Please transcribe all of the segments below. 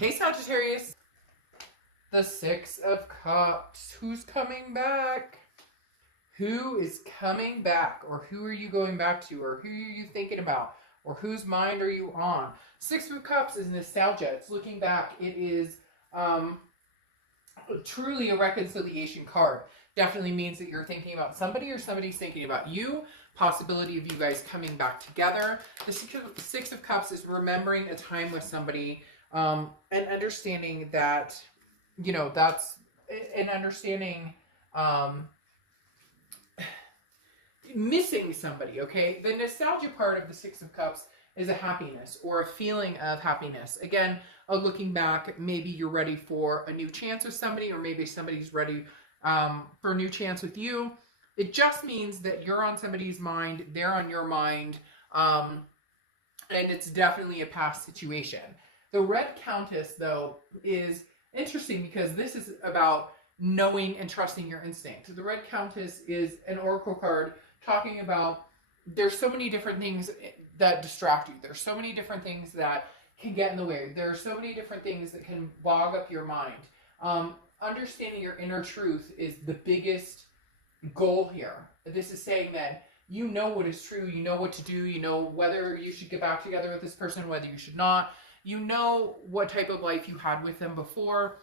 Hey Sagittarius, the Six of Cups. Who's coming back? Who is coming back? Or who are you going back to? Or who are you thinking about? Or whose mind are you on? Six of Cups is nostalgia. It's looking back. It is truly a reconciliation card. Definitely means that you're thinking about somebody or somebody's thinking about you. Possibility of you guys coming back together. The Six of Cups is remembering a time with somebody and understanding that, you know, that's an understanding missing somebody, okay? The nostalgia part of the Six of Cups is a happiness or a feeling of happiness. Again, looking back, maybe you're ready for a new chance with somebody, or maybe somebody's ready for a new chance with you. It just means that you're on somebody's mind, they're on your mind, and it's definitely a past situation. The Red Countess, though, is interesting because this is about knowing and trusting your instinct. The Red Countess is an oracle card talking about there's so many different things that distract you. There's so many different things that can get in the way. There are so many different things that can bog up your mind. Understanding your inner truth is the biggest goal here. This is saying that you know what is true, you know what to do, you know whether you should get back together with this person, whether you should not. You know what type of life you had with them before,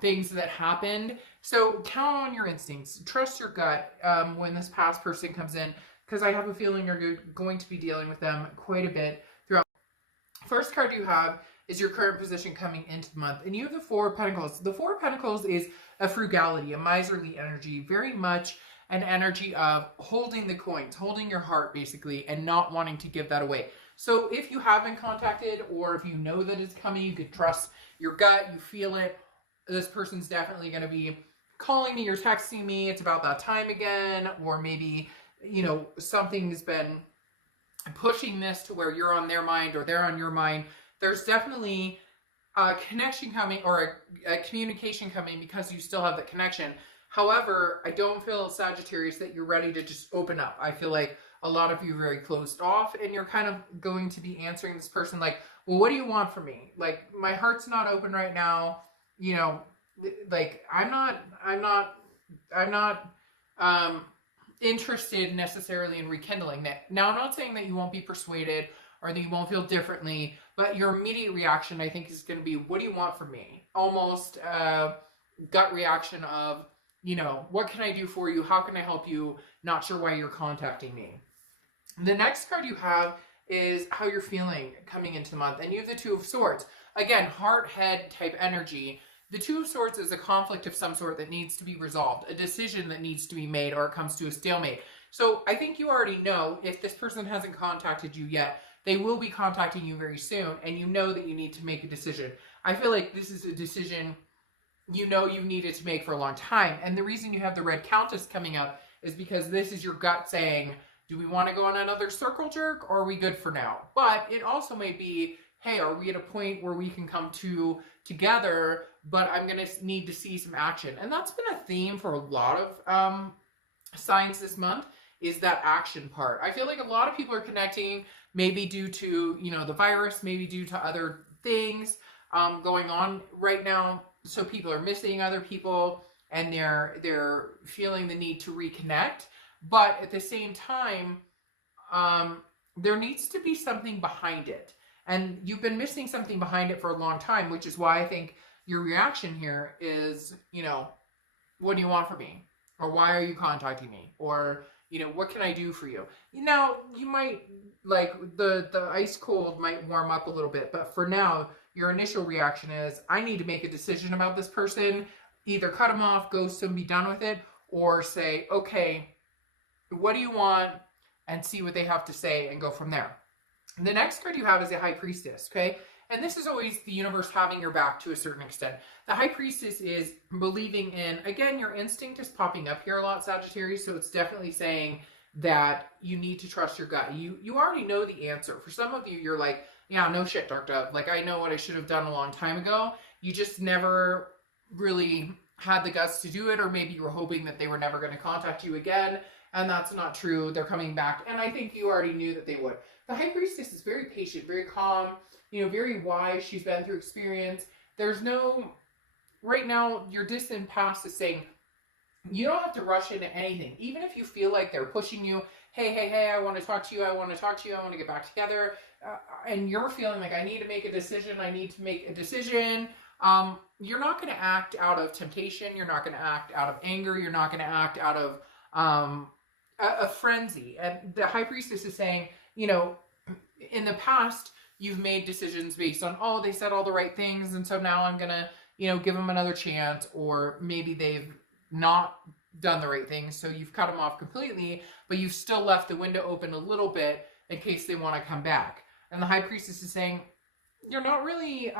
things that happened. So count on your instincts. Trust your gut when this past person comes in, because I have a feeling you're going to be dealing with them quite a bit throughout. First card you have is your current position coming into the month. And you have the Four of Pentacles. The Four of Pentacles is a frugality, a miserly energy, very much an energy of holding the coins, holding your heart basically, and not wanting to give that away. So if you have been contacted, or if you know that it's coming, you can trust your gut, you feel it. This person's definitely going to be calling me or texting me. It's about that time again. Or maybe, you know, something's been pushing this to where you're on their mind or they're on your mind. There's definitely a connection coming, or a communication coming, because you still have that connection. However, I don't feel, Sagittarius, that you're ready to just open up. I feel like a lot of you are very closed off, and you're kind of going to be answering this person like, well, what do you want from me? Like, my heart's not open right now. You know, like, I'm not interested necessarily in rekindling that. Now, I'm not saying that you won't be persuaded or that you won't feel differently, but your immediate reaction, I think, is going to be, what do you want from me? Almost gut reaction of, you know, what can I do for you? How can I help you? Not sure why you're contacting me. The next card you have is how you're feeling coming into the month. And you have the Two of Swords. Again, heart, head type energy. The Two of Swords is a conflict of some sort that needs to be resolved, a decision that needs to be made, or it comes to a stalemate. So I think you already know, if this person hasn't contacted you yet, they will be contacting you very soon, and you know that you need to make a decision. I feel like this is a decision you know you've needed to make for a long time. And the reason you have the Red Countess coming up is because this is your gut saying, do we want to go on another circle jerk, or are we good for now? But it also may be, hey, are we at a point where we can come together, but I'm going to need to see some action. And that's been a theme for a lot of signs this month, is that action part. I feel like a lot of people are connecting, maybe due to, you know, the virus, maybe due to other things going on right now. So people are missing other people, and they're feeling the need to reconnect. But at the same time, there needs to be something behind it. And you've been missing something behind it for a long time, which is why I think your reaction here is, you know, what do you want from me? Or why are you contacting me? Or, you know, what can I do for you? Now, you might, like, the ice cold might warm up a little bit, but for now, your initial reaction is, I need to make a decision about this person. Either cut them off, ghost them, be done with it, or say, okay, what do you want? And see what they have to say and go from there. The next card you have is a High Priestess, okay? And this is always the universe having your back to a certain extent. The High Priestess is believing in, again, your instinct is popping up here a lot, Sagittarius, so it's definitely saying that you need to trust your gut. You already know the answer. For some of you, you're like, yeah, no shit, Dark Dove. Like, I know what I should have done a long time ago. You just never really had the guts to do it, or maybe you were hoping that they were never going to contact you again, and that's not true. They're coming back, and I think you already knew that they would. The High Priestess is very patient, very calm, you know, very wise. She's been through experience, There's no, right now, your distant past is saying, you don't have to rush into anything. Even if you feel like they're pushing you, hey, I want to talk to you, I want to get back together, and you're feeling like, I need to make a decision, you're not going to act out of temptation, you're not going to act out of anger, you're not going to act out of a frenzy. And the High Priestess is saying, in the past, you've made decisions based on, oh, they said all the right things, and so now I'm going to, give them another chance, or maybe they've not done the right things, so you've cut them off completely, but you've still left the window open a little bit in case they want to come back. And the High Priestess is saying, you're not really,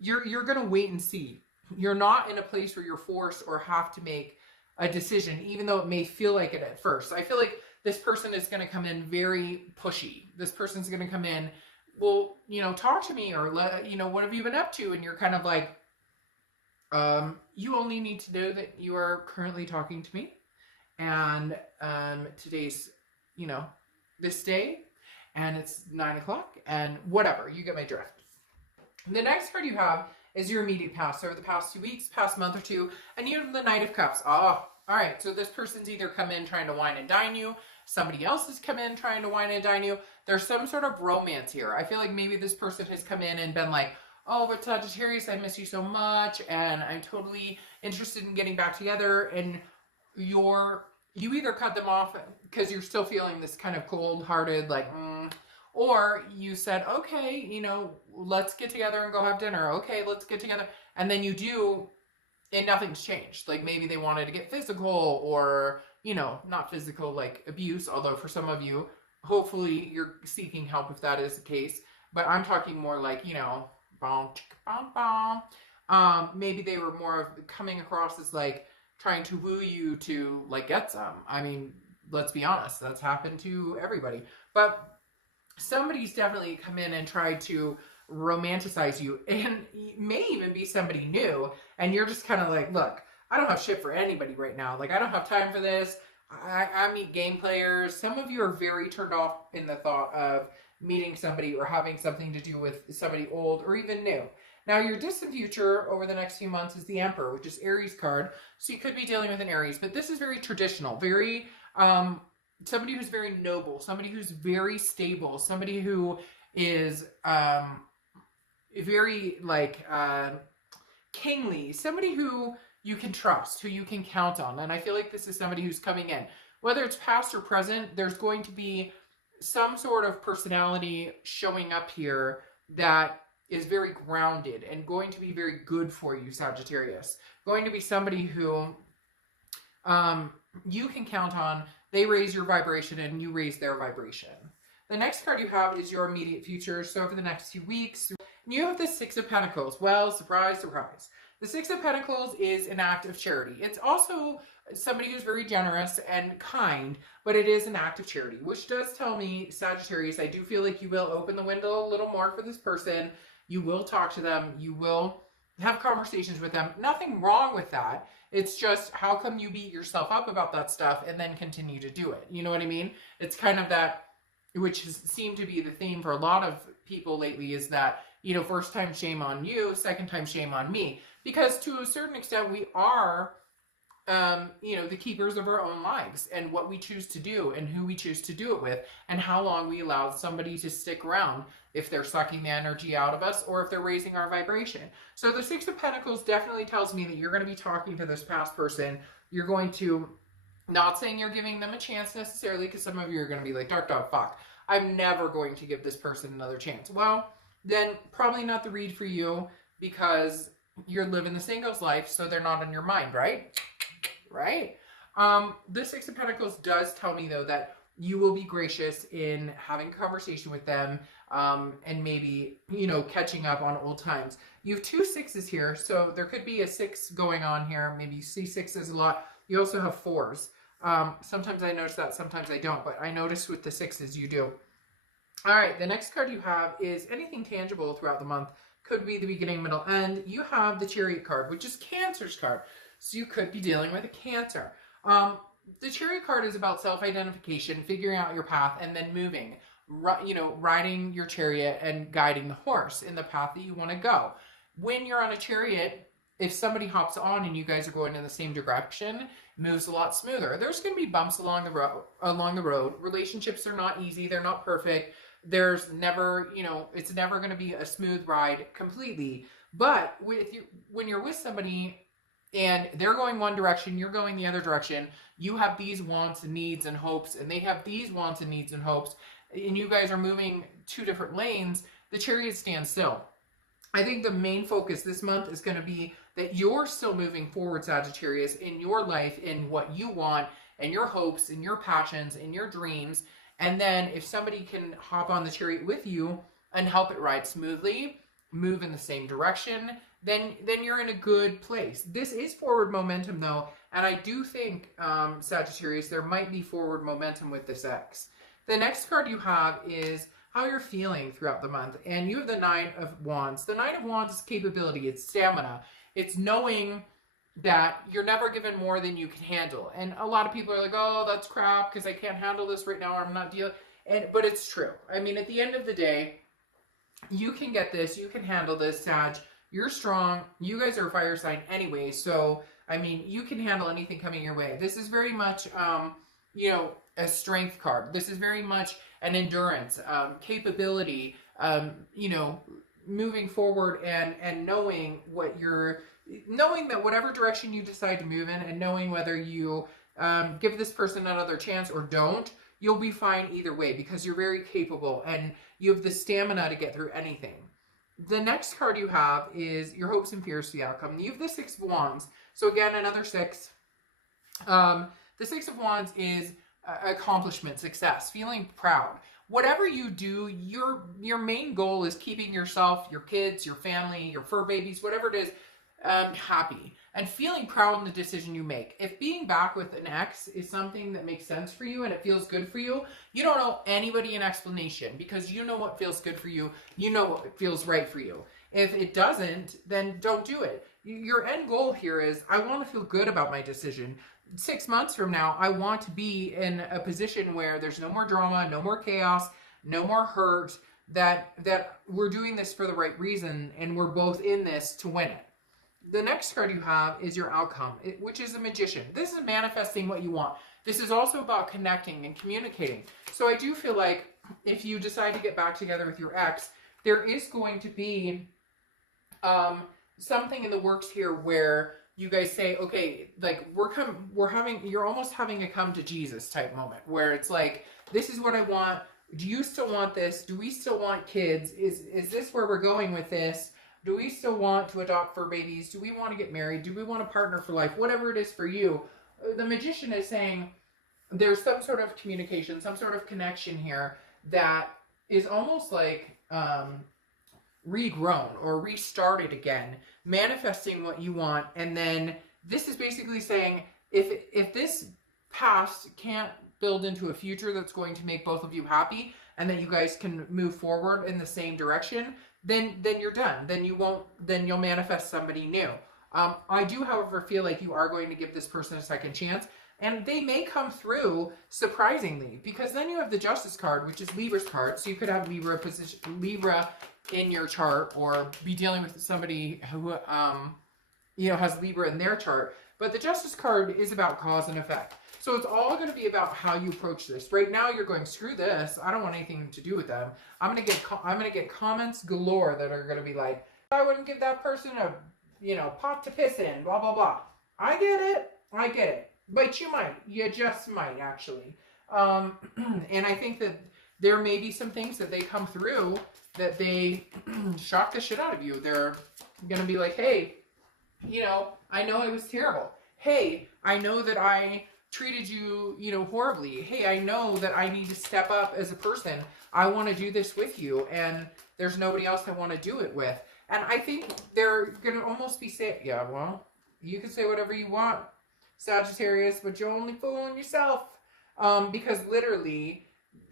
you're going to wait and see. You're not in a place where you're forced or have to make a decision, even though it may feel like it at first. I feel like this person is going to come in very pushy. This person's going to come in, well, talk to me, or what have you been up to? And you're kind of like, you only need to know that you are currently talking to me, and today's, this day, and it's 9 o'clock, and whatever, you get my drift. The next card you have is your immediate past, over the past 2 weeks, past month or two, and you have the Knight of Cups. Oh, all right, so this person's either come in trying to wine and dine you, somebody else has come in trying to wine and dine you. There's some sort of romance here. I feel like maybe this person has come in and been like, oh, but Sagittarius, I miss you so much, and I'm totally interested in getting back together, and you either cut them off because you're still feeling this kind of cold-hearted, like, or you said, okay, let's get together and go have dinner. Okay, let's get together. And then you do, and nothing's changed. Like, maybe they wanted to get physical, or, not physical like abuse, although for some of you, hopefully you're seeking help if that is the case. But I'm talking more like, maybe they were more of coming across as like trying to woo you to like get some. I mean, let's be honest, that's happened to everybody. But somebody's definitely come in and tried to romanticize you, and may even be somebody new, and you're just kind of like, look, I don't have shit for anybody right now. Like, I don't have time for this. I meet game players. Some of you are very turned off in the thought of meeting somebody or having something to do with somebody old or even new. Now, your distant future over the next few months is the Emperor, which is Aries card. So you could be dealing with an Aries, but this is very traditional, very, somebody who's very noble, somebody who's very stable, somebody who is, very like, kingly, somebody who you can trust, who you can count on. And I feel like this is somebody who's coming in. Whether it's past or present, there's going to be some sort of personality showing up here that is very grounded and going to be very good for you, Sagittarius. Going to be somebody who you can count on. They raise your vibration and you raise their vibration. The next card you have is your immediate future. So over the next few weeks, you have the Six of Pentacles. Well, surprise, surprise. The Six of Pentacles is an act of charity. It's also somebody who's very generous and kind, but it is an act of charity, which does tell me, Sagittarius, I do feel like you will open the window a little more for this person. You will talk to them. You will have conversations with them. Nothing wrong with that. It's just, how come you beat yourself up about that stuff and then continue to do it? You know what I mean? It's kind of that, which has seemed to be the theme for a lot of people lately, is that, first time shame on you, second time shame on me. Because to a certain extent, we are, the keepers of our own lives, and what we choose to do and who we choose to do it with, and how long we allow somebody to stick around, if they're sucking the energy out of us or if they're raising our vibration. So the Six of Pentacles definitely tells me that you're going to be talking to this past person. You're going to, not saying you're giving them a chance necessarily, because some of you are going to be like, dark dog, fuck, I'm never going to give this person another chance. Well, then probably not the read for you, because you're living the singles life, so they're not on your mind, right? Right? The Six of Pentacles does tell me, though, that you will be gracious in having a conversation with them, and maybe, catching up on old times. You have two sixes here, so there could be a six going on here. Maybe you see sixes a lot. You also have fours. Sometimes I notice that, sometimes I don't, but I notice with the sixes you do. All right, the next card you have is anything tangible throughout the month. Could be the beginning, middle, end. You have the Chariot card, which is Cancer's card. So you could be dealing with a Cancer. The Chariot card is about self-identification, figuring out your path, and then moving. riding your chariot and guiding the horse in the path that you want to go. When you're on a chariot, if somebody hops on and you guys are going in the same direction, it moves a lot smoother. There's going to be bumps along the road. Relationships are not easy. They're not perfect. There's never, it's never going to be a smooth ride completely. But when you're with somebody and they're going one direction, you're going the other direction, you have these wants and needs and hopes, and they have these wants and needs and hopes, and you guys are moving two different lanes, the chariot stands still. I think the main focus this month is going to be that you're still moving forward, Sagittarius, in your life, in what you want, and your hopes, and your passions, and your dreams. And then if somebody can hop on the chariot with you and help it ride smoothly, move in the same direction, then you're in a good place. This is forward momentum, though, and I do think, Sagittarius, there might be forward momentum with this X. The next card you have is how you're feeling throughout the month. And you have the Nine of Wands. The Nine of Wands is capability. It's stamina. It's knowing that you're never given more than you can handle. And a lot of people are like, oh, that's crap because I can't handle this right now, or I'm not dealing. But it's true. I mean, at the end of the day, you can get this. You can handle this, Sag. You're strong. You guys are a fire sign anyway. So, I mean, you can handle anything coming your way. This is very much, a strength card. This is very much an endurance, capability, moving forward and knowing knowing that whatever direction you decide to move in, and knowing whether you give this person another chance or don't, you'll be fine either way because you're very capable and you have the stamina to get through anything. The next card you have is your hopes and fears for the outcome. You have the Six of Wands. So again, another six. The Six of Wands is accomplishment, success, feeling proud. Whatever you do, your main goal is keeping yourself, your kids, your family, your fur babies, whatever it is, happy and feeling proud in the decision you make. If being back with an ex is something that makes sense for you and it feels good for you, you don't owe anybody an explanation because you know what feels good for you. You know what feels right for you. If it doesn't, then don't do it. Your end goal here is, I want to feel good about my decision. 6 months from now, I want to be in a position where there's no more drama, no more chaos, no more hurt, that we're doing this for the right reason and we're both in this to win it. The next card you have is your outcome, which is a Magician. This is manifesting what you want. This is also about connecting and communicating. So I do feel like if you decide to get back together with your ex, there is going to be something in the works here where you guys say, okay, like you're almost having a come to Jesus type moment where it's like, this is what I want. Do you still want this? Do we still want kids? Is this where we're going with this? Do we still want to adopt fur babies? Do we want to get married? Do we want a partner for life? Whatever it is for you, the Magician is saying there's some sort of communication, some sort of connection here that is almost like regrown or restarted again, manifesting what you want. And then this is basically saying, if this past can't build into a future that's going to make both of you happy and that you guys can move forward in the same direction, then you're done. Then you'll manifest somebody new. I do, however, feel like you are going to give this person a second chance, and they may come through surprisingly, because then you have the Justice card, which is Libra's card. So you could have Libra in your chart, or be dealing with somebody who has Libra in their chart. But the Justice card is about cause and effect. So it's all going to be about how you approach this. Right now, you're going, screw this. I don't want anything to do with them. I'm going to get comments galore that are going to be like, I wouldn't give that person a, pot to piss in, blah, blah, blah. I get it. But you might. You just might, actually. And I think that there may be some things that they come through that they shock the shit out of you. They're going to be like, hey, I know it was terrible. Hey, I know that I treated you, horribly. Hey, I know that I need to step up as a person. I want to do this with you, and there's nobody else I want to do it with. And I think they're going to almost be saying, yeah, well, you can say whatever you want, Sagittarius, but you're only fooling yourself. Because literally,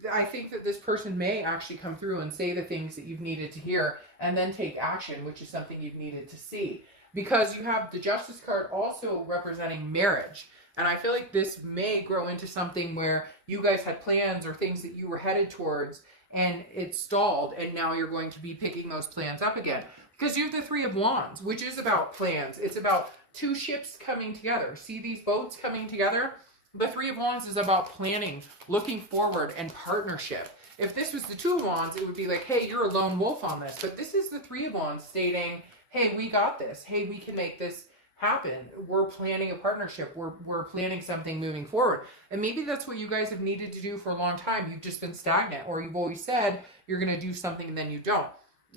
I think that this person may actually come through and say the things that you've needed to hear and then take action, which is something you've needed to see. Because you have the Justice card also representing marriage. And I feel like this may grow into something where you guys had plans or things that you were headed towards, and it stalled, and now you're going to be picking those plans up again. Because you have the Three of Wands, which is about plans. It's about two ships coming together. See these boats coming together? The Three of Wands is about planning, looking forward, and partnership. If this was the Two of Wands, it would be like, hey, you're a lone wolf on this. But this is the Three of Wands stating, hey, we got this. Hey, we can make this happen. We're planning a partnership. We're planning something moving forward. And maybe that's what you guys have needed to do for a long time. You've just been stagnant, or you've always said you're going to do something and then you don't.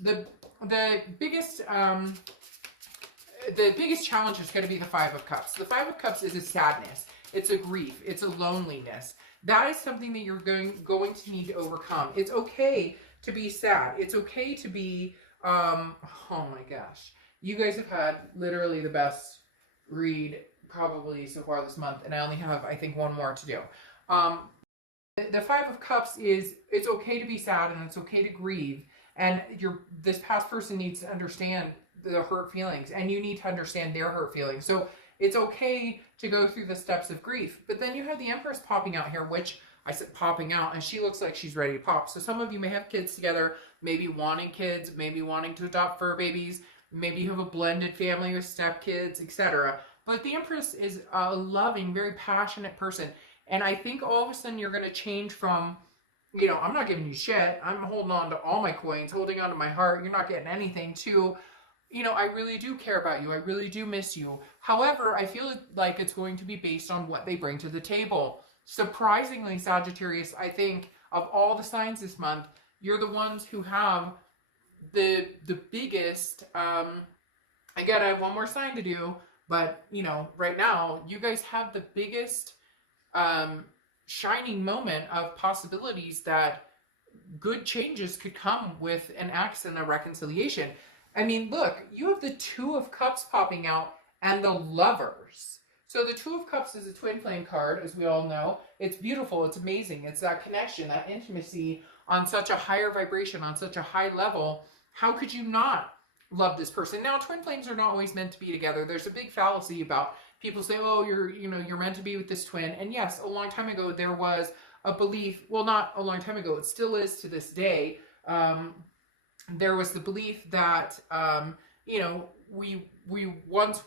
The biggest challenge is going to be the Five of Cups. The Five of Cups is a sadness. It's a grief. It's a loneliness. That is something that you're going to need to overcome. It's okay to be sad. It's okay to be, oh my gosh. You guys have had literally the best read probably so far this month, and I only have, I think, one more to do. The Five of Cups is, it's okay to be sad and it's okay to grieve. And this past person needs to understand the hurt feelings, and you need to understand their hurt feelings. So it's okay to go through the steps of grief. But then you have the Empress popping out here, which I said popping out, and she looks like she's ready to pop. So some of you may have kids together, maybe wanting kids, maybe wanting to adopt fur babies, maybe you have a blended family with stepkids, etc. But the Empress is a loving, very passionate person. And I think all of a sudden you're going to change from, you know, I'm not giving you shit, I'm holding on to all my coins, holding on to my heart, you're not getting anything, to, you know, I really do care about you, I really do miss you. However, I feel like it's going to be based on what they bring to the table. Surprisingly, Sagittarius, I think of all the signs this month, you're the ones who have the biggest, again, I have one more sign to do, but, you know, right now, you guys have the biggest shining moment of possibilities that good changes could come with an axe and a reconciliation. I mean, look, you have the Two of Cups popping out and the Lovers. So the Two of Cups is a twin flame card, as we all know. It's beautiful. It's amazing. It's that connection, that intimacy on such a higher vibration, on such a high level. How could you not love this person? Now, twin flames are not always meant to be together. There's a big fallacy about people say, oh, you're meant to be with this twin. And yes, a long time ago, there was a belief, well, not a long time ago, it still is to this day. There was the belief that, you know, we once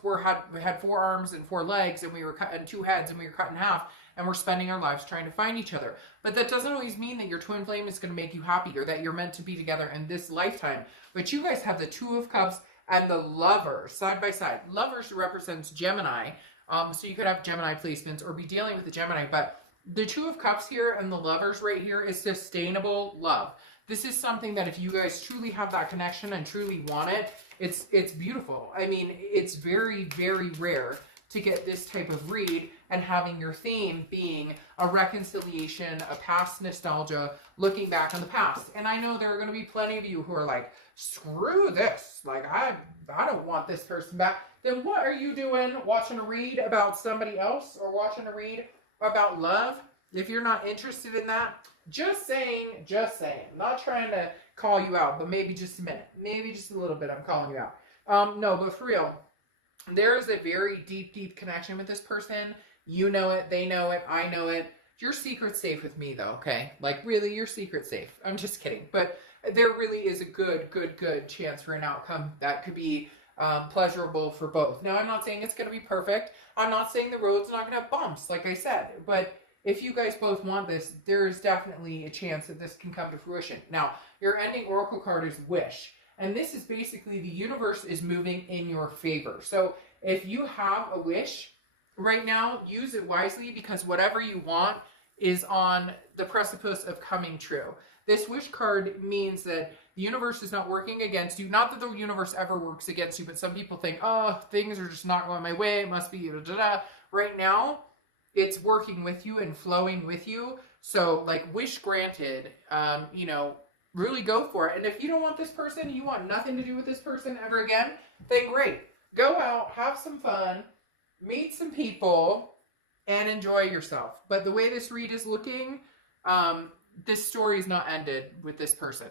had 4 arms and 4 legs, and we were cut, and 2 heads, and we were cut in half, and we're spending our lives trying to find each other. But that doesn't always mean that your twin flame is going to make you happy, or that you're meant to be together in this lifetime. But you guys have the Two of Cups and the Lovers side by side. Lovers represents Gemini, so you could have Gemini placements or be dealing with the Gemini. But the Two of Cups here and the Lovers right here is sustainable love. This is something that if you guys truly have that connection and truly want it, it's beautiful. I mean, it's very, very rare to get this type of read and having your theme being a reconciliation, a past nostalgia, looking back on the past. And I know there are going to be plenty of you who are like, screw this. Like, I don't want this person back. Then what are you doing watching a read about somebody else, or watching a read about love? If you're not interested in that, just saying, I'm not trying to call you out, but maybe just a minute, maybe just a little bit, I'm calling you out. No, but for real, there is a very deep, deep connection with this person. You know it, they know it, I know it. Your secret's safe with me though, okay? Like, really, your secret's safe. I'm just kidding. But there really is a good chance for an outcome that could be pleasurable for both. Now, I'm not saying it's going to be perfect. I'm not saying the road's not going to have bumps, like I said. But if you guys both want this, there is definitely a chance that this can come to fruition. Now, your ending oracle card is Wish. And this is basically the universe is moving in your favor. So if you have a wish right now, use it wisely, because whatever you want is on the precipice of coming true. This wish card means that the universe is not working against you. Not that the universe ever works against you, but some people think, oh, things are just not going my way. It must be da-da-da. Right now, it's working with you and flowing with you. So, like, wish granted, you know, really go for it. And if you don't want this person, you want nothing to do with this person ever again, then great. Go out, have some fun, meet some people, and enjoy yourself. But the way this read is looking, this story is not ended with this person.